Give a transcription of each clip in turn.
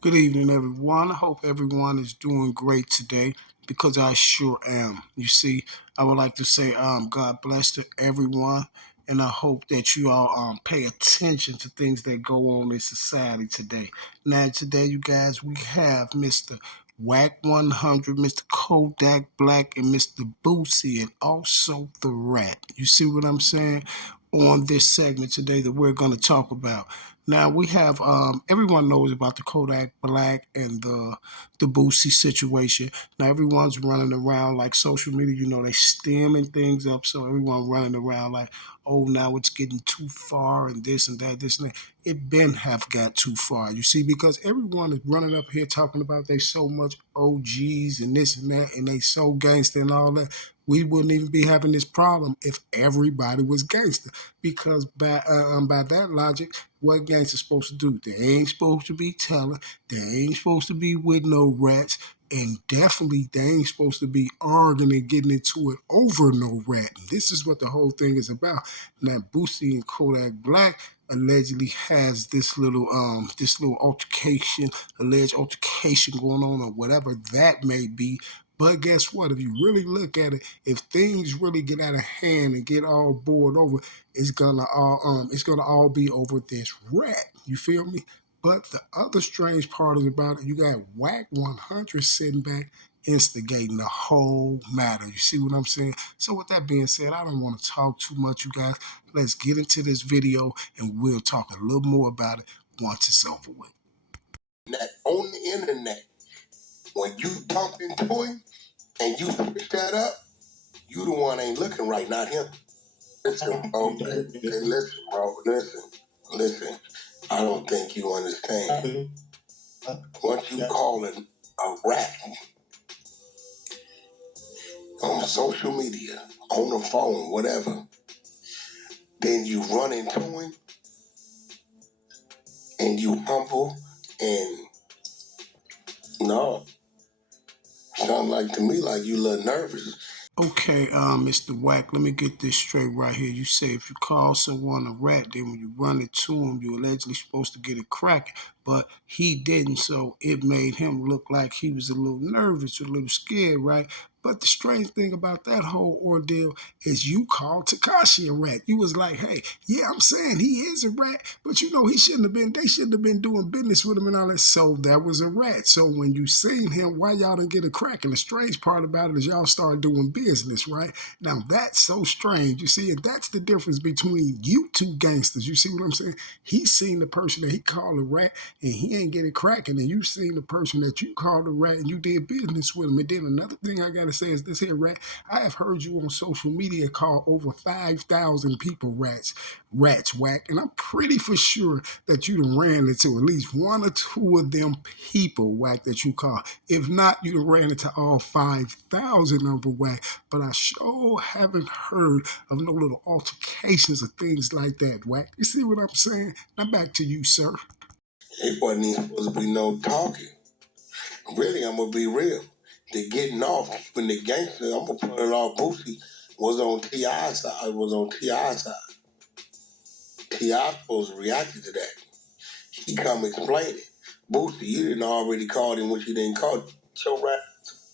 Good evening, everyone. I hope everyone is doing great today because I sure am. You see, I would like to say God bless to everyone, and I hope that you all pay attention to things that go on in society today. Now, today, you guys, we have Mr. Wack 100, Mr. Kodak Black, and Mr. Boosie, and also the Rat. You see what I'm saying? On this segment today that we're going to talk about. Now we have everyone knows about the Kodak Black and the Boosie situation. Now everyone's running around like social media, they stemming things up. So everyone running around like, oh, now it's getting too far and this and that, this and that. It been have got too far. You see, because everyone is running up here talking about they so much OGs and this and that, and they so gangster and all that. We wouldn't even be having this problem if everybody was gangster. Because by that logic, what gangsters supposed to do? They ain't supposed to be telling. They ain't supposed to be with no rats. And definitely they ain't supposed to be arguing and getting into it over no rat. And this is what the whole thing is about. Now Boosie and Kodak Black allegedly has this little altercation, alleged altercation going on or whatever that may be. But guess what? If you really look at it, if things really get out of hand and get all bored over, it's gonna all be over this rat. You feel me? But the other strange part is about it, you got Wack 100 sitting back instigating the whole matter. You see what I'm saying? So with that being said, I don't want to talk too much, you guys. Let's get into this video and we'll talk a little more about it once it's over with. That on the internet, when you bump into him and you switch that up, you the one ain't looking right, not him. Listen, bro. Listen, bro. Listen. I don't think you understand. Once you calling a rat on social media, on the phone, whatever, then you run into him and you humble and no. Sound like to me like you a little nervous. Okay, Mr. Wack, let me get this straight right here. You say if you call someone a rat, then when you run it to him, you're allegedly supposed to get it cracking, but he didn't, so it made him look like he was a little nervous, a little scared, right? But the strange thing about that whole ordeal is you called Takashi a rat. You was like, hey, yeah, I'm saying he is a rat, but they shouldn't have been doing business with him and all that. So that was a rat. So when you seen him, why y'all didn't get a crack? And the strange part about it is y'all started doing business, right? Now that's so strange. You see, and that's the difference between you two gangsters. You see what I'm saying? He seen the person that he called a rat and he ain't get it cracking, and you seen the person that you called a rat and you did business with him. And then another thing I gotta say is this here, rat. I have heard you on social media call over 5,000 people rats, Wack, and I'm pretty for sure that you done ran into at least one or two of them people, Wack, that you call. If not, you done ran into all 5,000 of them, Wack. But I sure haven't heard of no little altercations or things like that, Wack. You see what I'm saying? Now back to you, sir. It wasn't even supposed to be no talking. Really, I'm gonna be real. The getting off, keeping the gangster, I'm gonna put it all Boosie was on T.I.'s side. Was on T.I.'s side. T.I. supposed to react to that. He come explain it. Boosie, you didn't already call him what you didn't call. Get your rat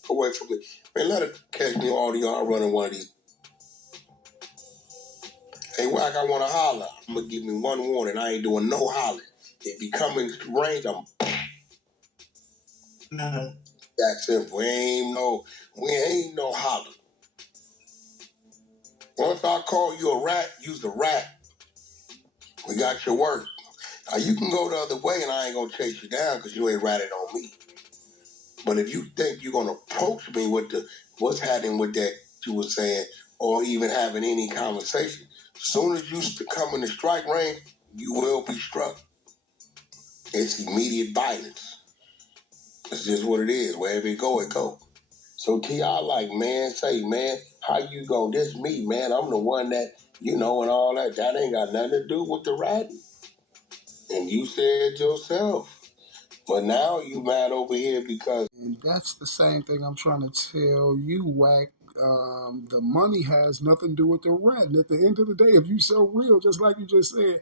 away from me. Man, let her catch me all the yard running one of these. Hey, Wack, I want to holler. I'm gonna give me one warning. I ain't doing no hollering. If he come in range, I'm that simple. We ain't no holler. Once I call you a rat, you's a rat. We got your word. Now you can go the other way and I ain't gonna chase you down because you ain't ratted on me. But if you think you're gonna approach me with what's happening with that you were saying, or even having any conversation, as soon as you come in the strike range, you will be struck. It's immediate violence. It's just what it is. Wherever it go, it go. So T.I. like, man, say, man, how you go? This me, man. I'm the one that, and all that. That ain't got nothing to do with the ratting. And you said yourself. But now you mad over here because... And that's the same thing I'm trying to tell you, Wack. The money has nothing to do with the rat. And at the end of the day, if you so real, just like you just said,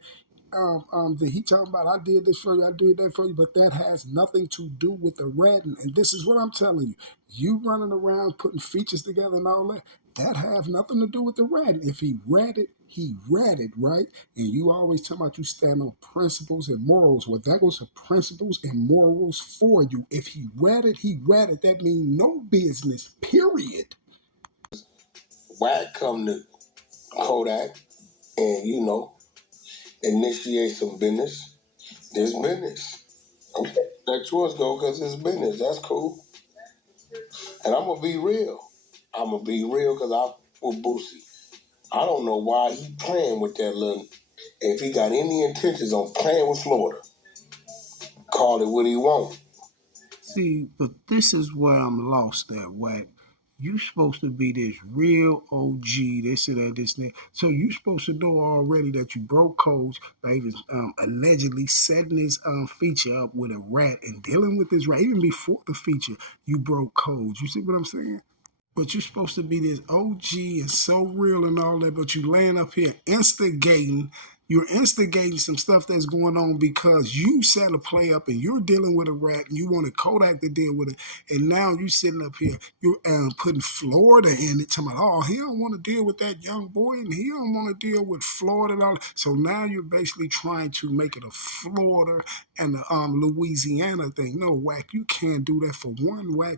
that he talking about, I did this for you, I did that for you, but that has nothing to do with the ratting. And this is what I'm telling you. You running around putting features together and all that have nothing to do with the ratting. If he ratted, right? And you always talk about you stand on principles and morals. Well, that goes to principles and morals for you. If he ratted, he ratted. That means no business, period. Wack come to Kodak and, initiate some business. There's business. Okay, let yours go because it's business. That's cool. And I'm going to be real. I'm going to be real because I'm with Boosie. I don't know why he playing with that little. If he got any intentions on playing with Florida, call it what he want. See, but this is where I'm lost at, Wack. You supposed to be this real OG, this and that, this and that. So you supposed to know already that you broke codes by even allegedly setting this feature up with a rat and dealing with this rat. Even before the feature, you broke codes. You see what I'm saying? But you're supposed to be this OG and so real and all that, but you laying up here instigating. You're instigating some stuff that's going on because you set a play up and you're dealing with a rat and you wanted Kodak to deal with it. And now you sitting up here, you're putting Florida in it, talking about, oh, he don't want to deal with that young boy and he don't want to deal with Florida and all. So now you're basically trying to make it a Florida and the Louisiana thing. No, Wack, you can't do that for one, Wack.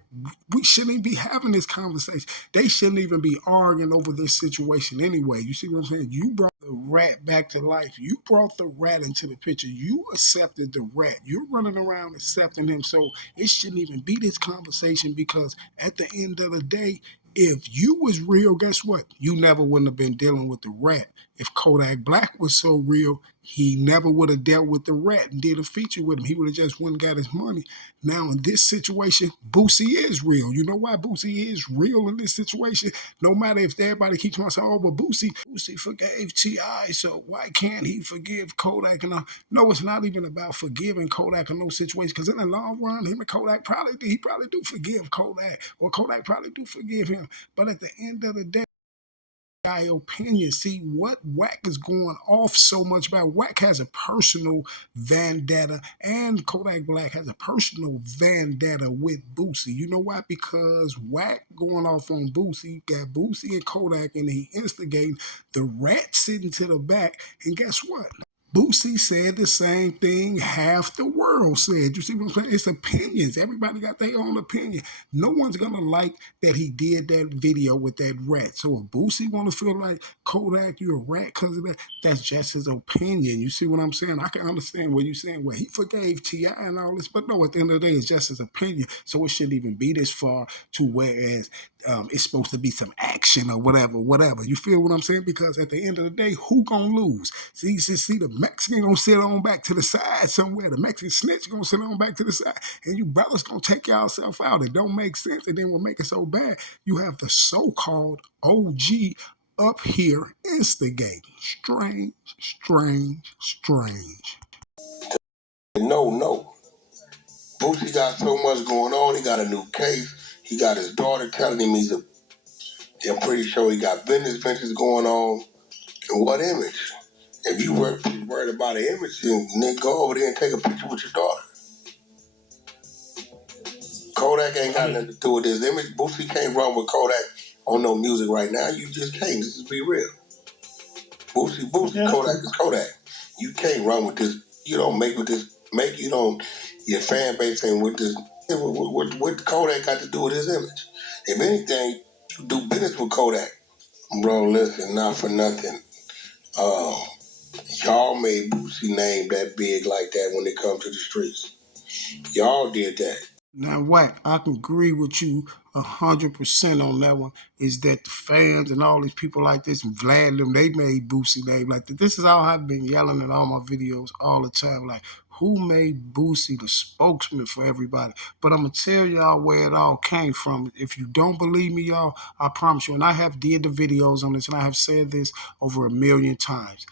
We shouldn't even be having this conversation. They shouldn't even be arguing over this situation anyway. You see what I'm saying? You brought the rat back to life. You brought the rat into the picture. You accepted the rat. You're running around accepting him. So it shouldn't even be this conversation because at the end of the day, if you was real, guess what? You never wouldn't have been dealing with the rat. If Kodak Black was so real, he never would have dealt with the rat and did a feature with him. He would have just went and got his money. Now, in this situation, Boosie is real. You know why Boosie is real in this situation? No matter if everybody keeps on saying, oh, but Boosie forgave T.I., so why can't he forgive Kodak? And all? No, it's not even about forgiving Kodak in those situations, because in the long run, him and Kodak he probably do forgive Kodak, or Kodak probably do forgive him. But at the end of the day, opinion. See what Wack is going off so much about. Wack has a personal vendetta, and Kodak Black has a personal vendetta with Boosie. You know why? Because Wack going off on Boosie, got Boosie and Kodak, and he instigating the rat sitting to the back. And guess what? Boosie said the same thing half the world said. You see what I'm saying? It's opinions. Everybody got their own opinion. No one's gonna like that he did that video with that rat. So if Boosie wanna feel like Kodak, you a rat because of that, that's just his opinion. You see what I'm saying? I can understand what you're saying. Well, he forgave T.I. and all this, but no, at the end of the day, it's just his opinion. So it shouldn't even be this far to whereas it's supposed to be some action or whatever. You feel what I'm saying? Because at the end of the day, who gonna lose? See, the Mexican gonna sit on back to the side somewhere. The Mexican snitch gonna sit on back to the side, and you brothers gonna take yourself out. It don't make sense, and then what make it so bad? You have the so-called OG up here instigating. Strange, strange, strange. No. Boosie got so much going on. He got a new case. He got his daughter telling him I'm pretty sure he got business ventures going on. And what image? If you were worried about an image, then go over there and take a picture with your daughter. Kodak ain't got nothing to do with this image. Boosie can't run with Kodak on no music right now. You just can't. This is be real. Boosie, yeah. Kodak is Kodak. You can't run with this. You don't make with this. Your fan base ain't with this. What Kodak got to do with his image? If anything, you do business with Kodak. Bro, listen, not for nothing. Y'all made Boosie name that big like that when it comes to the streets. Y'all did that. Now, Wack, I can agree with you 100% on that one. Is that the fans and all these people like this and Vlad them, they made Boosie name like that. This is all I've been yelling in all my videos all the time. Like, who made Boosie the spokesman for everybody? But I'm gonna tell y'all where it all came from. If you don't believe me, y'all, I promise you. And I have did the videos on this, and I have said this over 1,000,000 times.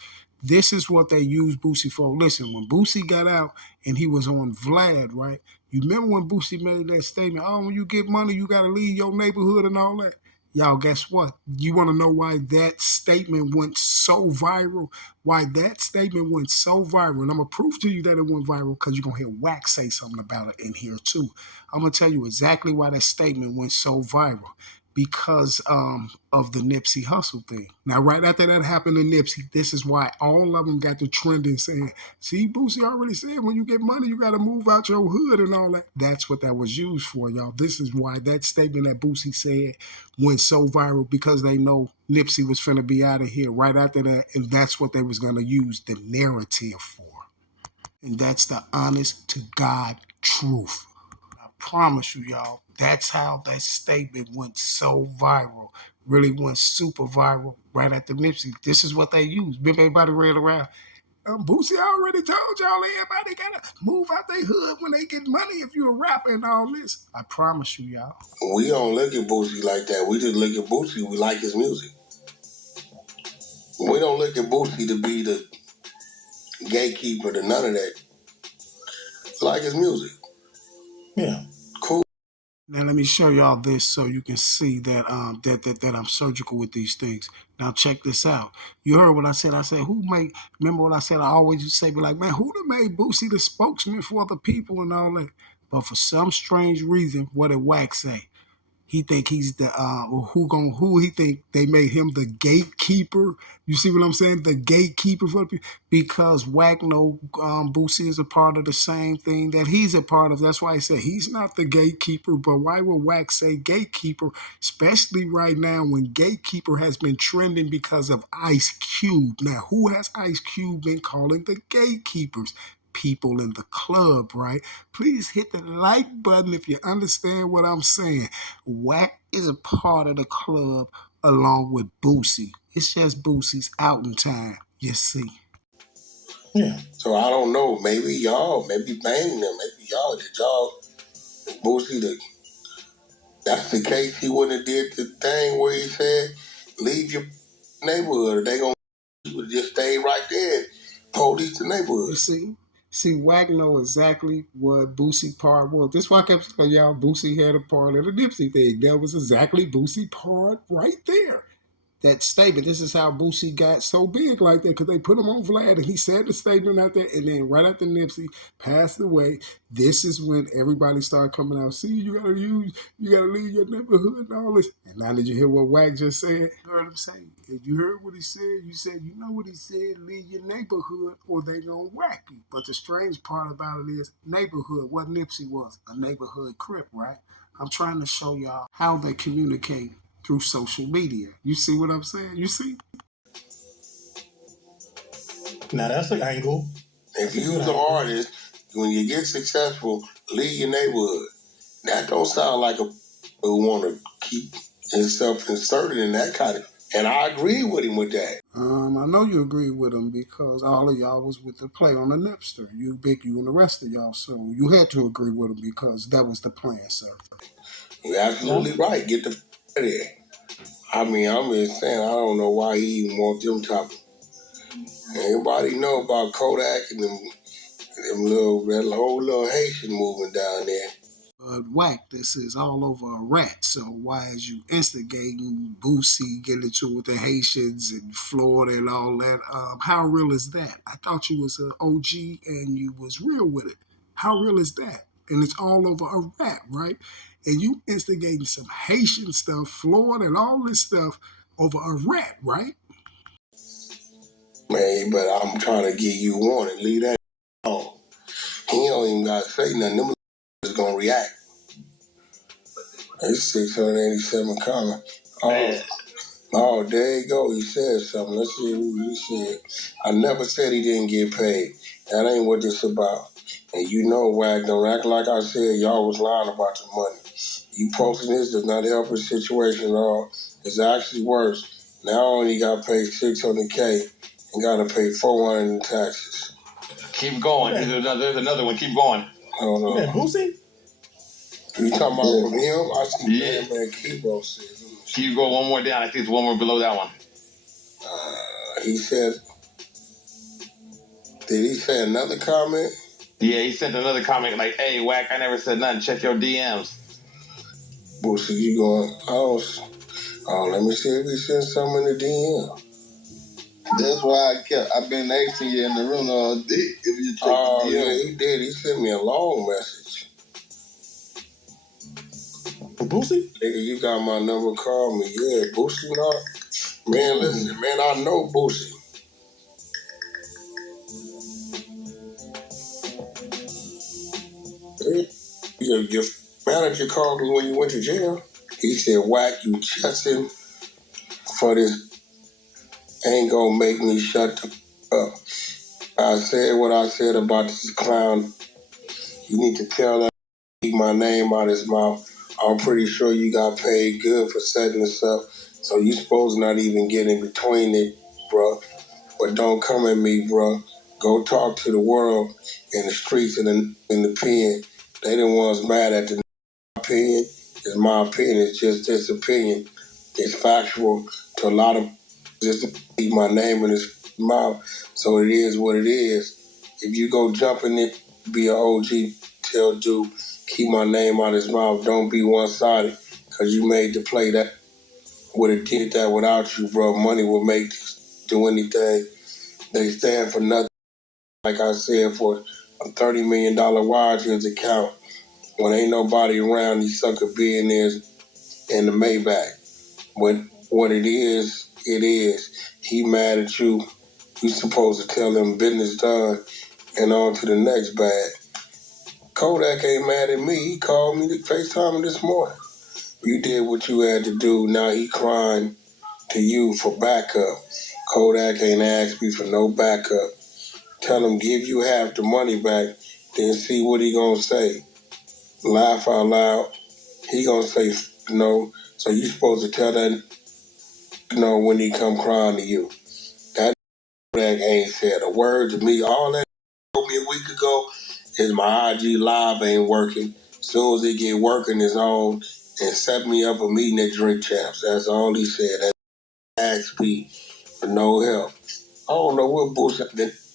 This is what they used Boosie for. Listen, when Boosie got out and he was on Vlad, right? You remember when Boosie made that statement, oh, when you get money, you got to leave your neighborhood and all that? Y'all, guess what? You want to know why that statement went so viral? Why that statement went so viral? And I'm going to prove to you that it went viral because you're going to hear Wack say something about it in here too. I'm going to tell you exactly why that statement went so viral. Because of the Nipsey Hussle thing. Now, right after that happened to Nipsey, this is why all of them got the trending saying, see, Boosie already said when you get money, you got to move out your hood and all that. That's what that was used for, y'all. This is why that statement that Boosie said went so viral, because they know Nipsey was finna be out of here right after that, and that's what they was going to use the narrative for. And that's the honest to God truth. I promise you, y'all, that's how that statement went so viral. Really went super viral right after Nipsey. This is what they used. Everybody ran around. Boosie already told y'all everybody gotta move out their hood when they get money if you're a rapper and all this. I promise you, y'all. We don't look at Boosie like that. We just look at Boosie. We like his music. We don't look at Boosie to be the gatekeeper to none of that. We like his music. Yeah. Cool. Now let me show y'all this so you can see that that I'm surgical with these things. Now check this out. You heard what I said. I said, remember what I said? I always used to say, be like, man, who done made Boosie the spokesman for the people and all that? But for some strange reason, what did Wack say? He think he's the who he think they made him the gatekeeper. You see what I'm saying? The gatekeeper for the people, because Wack know Boosie is a part of the same thing that he's a part of. That's why I said he's not the gatekeeper. But why would Wack say gatekeeper, especially right now when gatekeeper has been trending because of Ice Cube? Now, who has Ice Cube been calling the gatekeepers? People in the club, right? Please hit the like button if you understand what I'm saying. Wack is a part of the club along with Boosie. It's just Boosie's outing time, you see. Yeah. So I don't know. Maybe y'all, maybe banging them. Maybe y'all, did y'all, Boosie, that's the case. He wouldn't have did the thing where he said, leave your neighborhood. Or they gonna, he would just stay right there. Police the neighborhood. You see, Wack know exactly what Boosie part was. This is why I kept saying, y'all, Boosie had a part of the Nipsey thing. That was exactly Boosie part right there. That statement, this is how Boosie got so big like that, because they put him on Vlad and he said the statement out there, and then right after Nipsey passed away, this is when everybody started coming out. See, you gotta leave your neighborhood and all this. And now did you hear what Wack just said? You heard him say, if you heard what he said, you said, you know what he said, leave your neighborhood or they gonna whack you. But the strange part about it is neighborhood, what Nipsey was, a neighborhood crip, right? I'm trying to show y'all how they communicate through social media. You see what I'm saying? You see? Now that's an angle. If you're an artist, when you get successful, leave your neighborhood. That don't sound like a who want to keep himself inserted in that kind of. And I agree with him with that. I know you agree with him because all of y'all was with the play on the Nipster. You, Big, you, and the rest of y'all. So you had to agree with him because that was the plan, sir. You're absolutely right. Get the there. I mean, I'm just saying, I don't know why he even want them top. Anybody know about Kodak and them that whole little Haitian movement down there? Wack, this is all over a rat. So why is you instigating Boosie, getting into it with the Haitians and Florida and all that? How real is that? I thought you was an OG and you was real with it. How real is that? And it's all over a rat, right? And you instigating some Haitian stuff, Florida and all this stuff over a rat, right? Man, but I'm trying to give you warning. Leave that alone. He don't even got to say nothing. Them is going to react. It's 687 comments. Oh, there you go. He said something. Let's see who he said. I never said he didn't get paid. That ain't what this about. And you know, Wack, don't act like I said y'all was lying about the money. You posting this does not help his situation at all. It's actually worse. Now I only got paid $600K and got to pay $400 in taxes. Keep going. There's another one. Keep going. Oh, no. Yeah, Boosie? You talking about from him? I see man Kibo said. Keep going one more down. I think it's one more below that one. He said, did he say another comment? Yeah, he sent another comment like, hey, Wack, I never said nothing. Check your DMs. Boosie, you going, Oh, let me see if he sent something in the DM. That's why I've been asking you in the room all day if you check Oh, the DM. yeah, he did. He sent me a long message. Boosie? Nigga, you got my number, call me. Yeah, Boosie not. Man, listen, man, I know Boosie. Your manager called me when you went to jail. He said, Wack, you chesting for this ain't gonna make me shut the up. I said what I said about this clown. You need to tell that keep my name out his mouth. I'm pretty sure you got paid good for setting this up, so you supposed not even get in between it, bro. But don't come at me, bro. Go talk to the world in the streets and in the pen. They the ones mad at the opinion. It's my opinion. It's just this opinion. It's factual to a lot of just to keep my name in his mouth. So it is what it is. If you go jump in it, be an OG, tell dude, keep my name out his mouth. Don't be one-sided, because you made the play that would have did that without you, bro. Money will make do anything. They stand for nothing. Like I said, for a $30 million wire to his account, when ain't nobody around, these sucker billionaires in the Maybach. What it is, it is. He mad at you. You supposed to tell him business done and on to the next bag. Kodak ain't mad at me. He called me to FaceTime this morning. You did what you had to do. Now he crying to you for backup. Kodak ain't asked me for no backup. Tell him give you half the money back, then see what he gonna say. Laugh out loud. He gonna say no. So you supposed to tell that no when he come crying to you. That ain't said a word to me. All that told me a week ago is my IG live ain't working. Soon as it get working, it's on and set me up a meeting at Drink Champs. That's all he said. That asked me for no help. I don't know what bullshit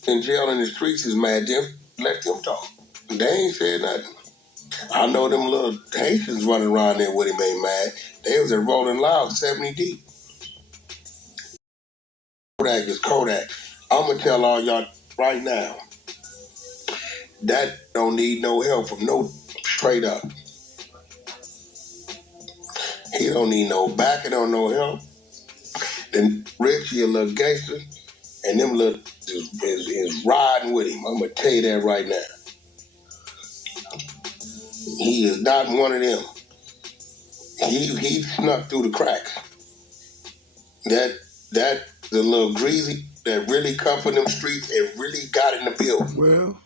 in jail in the streets is mad. Them let them talk. They ain't said nothing. I know them little Haitians running around there with him ain't mad. They was at Rolling Loud 70 deep. Kodak is Kodak. I'm gonna tell all y'all right now, that don't need no help from no straight up. He don't need no backing on no help. Then Richie a little gangster, and them little is riding with him. I'm gonna tell you that right now. He is not one of them. He snuck through the cracks. That the little greasy that really come from them streets and really got in the building. Well,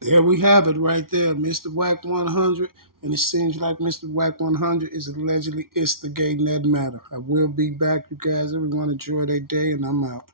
there we have it right there, Mr. Wack 100. And it seems like Mr. Wack 100 is allegedly instigating that matter. I will be back, you guys. Everyone enjoy their day, and I'm out.